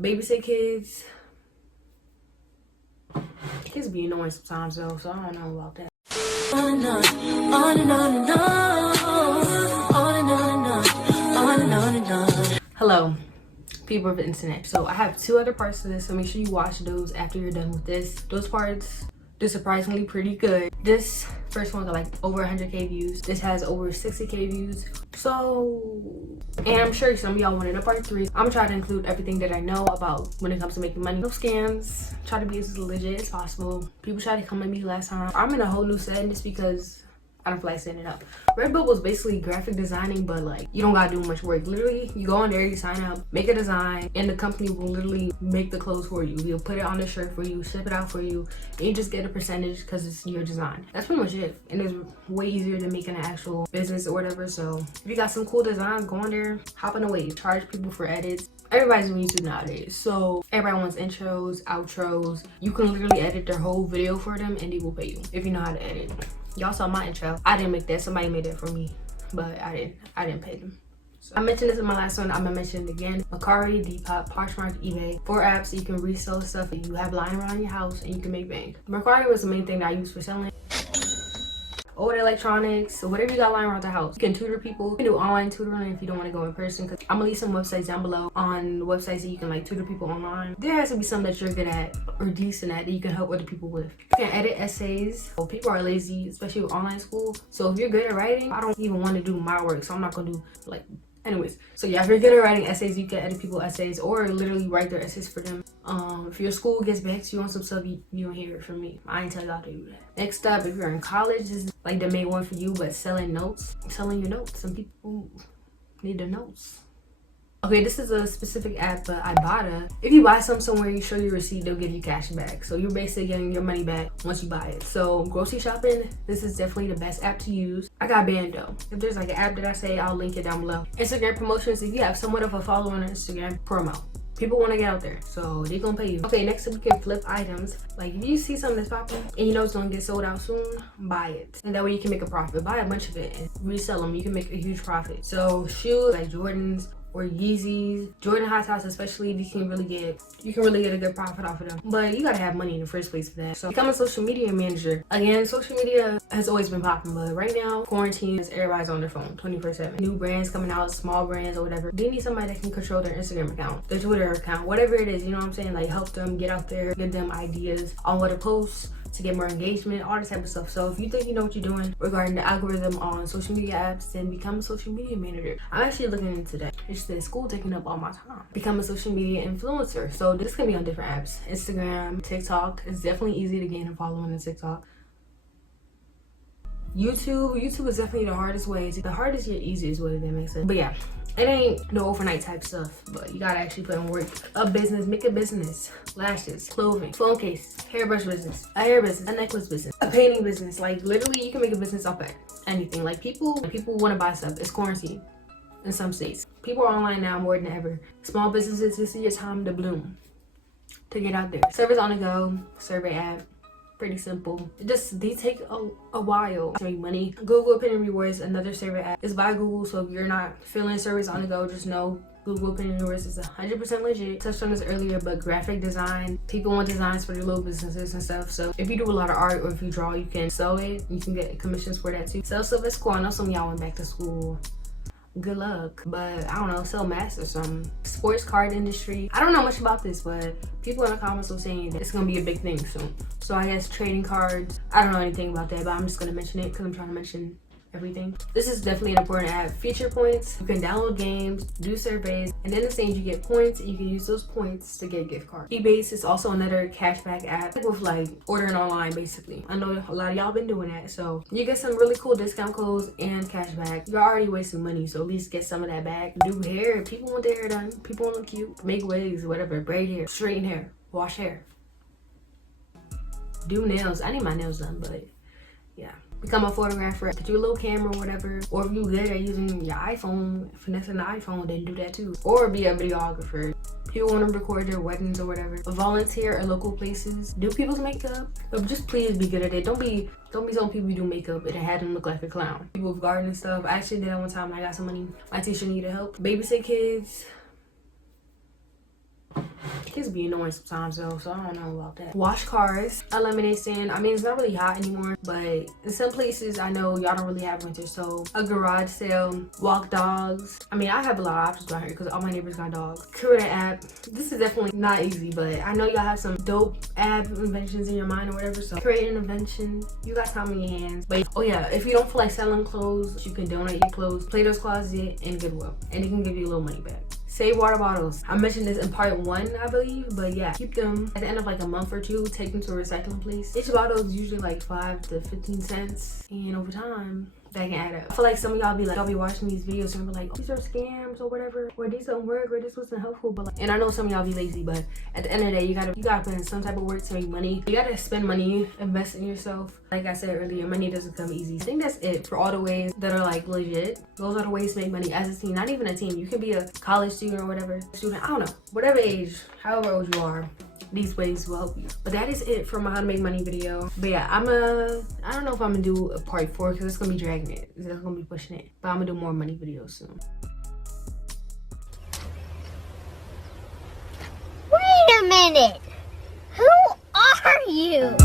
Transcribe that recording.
babysit kids. Kids be annoying sometimes though, so I don't know about that. On and on, on and on and on, on and on and on, on and on and on. Hello, people of the internet. So I have 2 other parts to this, so make sure you watch those after you're done with this. Those parts, they're surprisingly pretty good. This first one got like over 100k views. This has over 60k views. So, and I'm sure some of y'all wanted a part 3. I'm trying to include everything that I know about when it comes to making money. No scams. Try to be as legit as possible. People tried to come at me last time. I'm in a whole new setting just because I don't feel like setting it up. Redbubble is basically graphic designing, but like you don't gotta do much work. Literally, you go on there, you sign up, make a design, and the company will literally make the clothes for you. We'll put it on the shirt for you, ship it out for you, and you just get a percentage because it's your design. That's pretty much it. And it's way easier than making an actual business or whatever. So if you got some cool designs, go on there, hop in the way, charge people for edits. Everybody's doing YouTube nowadays, so everybody wants intros, outros. You can literally edit their whole video for them and they will pay you if you know how to edit. Y'all saw my intro. I didn't make that, somebody made that for me, but I didn't pay them. So I mentioned this in my last one, I'm gonna mention it again. Mercari, Depop, Poshmark, eBay. 4 apps so you can resell stuff that you have lying around your house and you can make bank. Mercari was the main thing that I used for selling. Old electronics, whatever you got lying around the house. You can tutor people. You can do online tutoring if you don't want to go in person, because I'm gonna leave some websites down below on websites that you can like tutor people online. There has to be something that you're good at or decent at that you can help other people with. You can edit essays. Well, people are lazy, especially with online school. So if you're good at writing, I don't even want to do my work, so I'm not gonna do like anyways. So yeah, if you're good at writing essays, you can edit people's essays or literally write their essays for them. If your school gets back to you on some stuff, you don't hear it from me. I ain't tell y'all to do that. Next up, if you're in college, this is like the main one for you, but selling notes. Selling your notes. Some people need the notes. Okay, this is a specific app, but Ibotta. If you buy something somewhere, you show your receipt, they'll give you cash back. So you're basically getting your money back once you buy it. So grocery shopping, this is definitely the best app to use. I got Bando. If there's like an app that I say, I'll link it down below. Instagram promotions, if you have somewhat of a follower on Instagram, promo. People want to get out there, so they're gonna pay you. Okay, next up, we can flip items. Like if you see something that's popping and you know it's gonna get sold out soon, buy it. And that way you can make a profit. Buy a bunch of it and resell them. You can make a huge profit. So shoes like Jordans or Yeezys, Jordan high tops especially, you can really get a good profit off of them. But you gotta have money in the first place for that. So become a social media manager. Again, social media has always been popping, but right now, quarantine is everybody's on their phone 24/7. New brands coming out, small brands or whatever. They need somebody that can control their Instagram account, their Twitter account, whatever it is, you know what I'm saying? Like help them get out there, give them ideas on what to post to get more engagement, all this type of stuff. So if you think you know what you're doing regarding the algorithm on social media apps, then become a social media manager. I'm actually looking into that. It's the school taking up all my time. Become a social media influencer. So this can be on different apps. Instagram, TikTok. It's definitely easy to gain a following on TikTok. YouTube is definitely the hardest way. The hardest yet easiest way, if that makes sense. But yeah, it ain't no overnight type stuff, but you gotta actually put in work. A business, make a business. Lashes, clothing, phone case, hairbrush business, a hair business, a necklace business, a painting business. Like literally you can make a business off of anything. Like people want to buy stuff. It's quarantine in some states. People are online now more than ever. Small businesses, this is your time to bloom, to get out there. Service on the go, survey app. Pretty simple. They take a while to make money. Google Opinion Rewards, another survey app. It's by Google, so if you're not feeling service on the go, just know Google Opinion Rewards is 100% legit. Touched on this earlier, but graphic design, people want designs for their little businesses and stuff. So if you do a lot of art or if you draw, you can sell it. You can get commissions for that too. Sell stuff at school. I know some of y'all went back to school. Good luck, but I don't know, sell masks or something. Sports card industry, I don't know much about this, but people in the comments were saying that it's gonna be a big thing soon. So I guess trading cards, I don't know anything about that, but I'm just gonna mention it because I'm trying to mention everything. This is definitely an important app. Feature points, you can download games, do surveys, and then the same you get points and you can use those points to get gift cards. Ebates is also another cashback app with like ordering online basically. I know a lot of y'all been doing that, so you get some really cool discount codes and cashback. You're already wasting money, so at least get some of that back. Do hair, people want their hair done, people want to look cute, make wigs, whatever, braid hair, straighten hair, wash hair, do nails. I need my nails done, but yeah. Become a photographer, get you a little camera or whatever. Or if you're good at using your iPhone, finessing the iPhone, then do that too. Or be a videographer. People want to record their weddings or whatever. Volunteer at local places. Do people's makeup. But just please be good at it. Don't be telling people you do makeup and have them look like a clown. People with gardening stuff. I actually did that one time when I got some money. My teacher needed help. Babysit kids. Kids be annoying sometimes though, so I don't know about that. Wash cars, eliminate sand. I mean, it's not really hot anymore, but in some places I know y'all don't really have winter, so a garage sale, walk dogs. I mean, I have a lot of options around here because all my neighbors got dogs. Create an app. This is definitely not easy, but I know y'all have some dope app inventions in your mind or whatever, so create an invention. You got time in your hands. But oh yeah, if you don't feel like selling clothes, you can donate your clothes, Plato's Closet, and Goodwill, and it can give you a little money back. Save water bottles. I mentioned this in part 1, I believe, but yeah, keep them at the end of like a month or 2, take them to a recycling place. Each bottle is usually like 5 to 15 cents, and over time that can add up. I feel like some of y'all be watching these videos and be like, oh, these are scams or whatever, or these don't work, or this wasn't helpful. But like, and I know some of y'all be lazy, but at the end of the day, you gotta put in some type of work to make money. You gotta spend money, invest in yourself. Like I said earlier, money doesn't come easy. I think that's it for all the ways that are like legit. Those are the ways to make money as a teen. Not even a teen. You can be a college student or whatever student. I don't know, whatever age, however old you are. These ways will help you. But that is it for my how to make money video. But yeah, I don't know if I'm gonna do a part 4 because it's gonna be dragging it. It's gonna be pushing it. But I'm gonna do more money videos soon. Wait a minute. Who are you?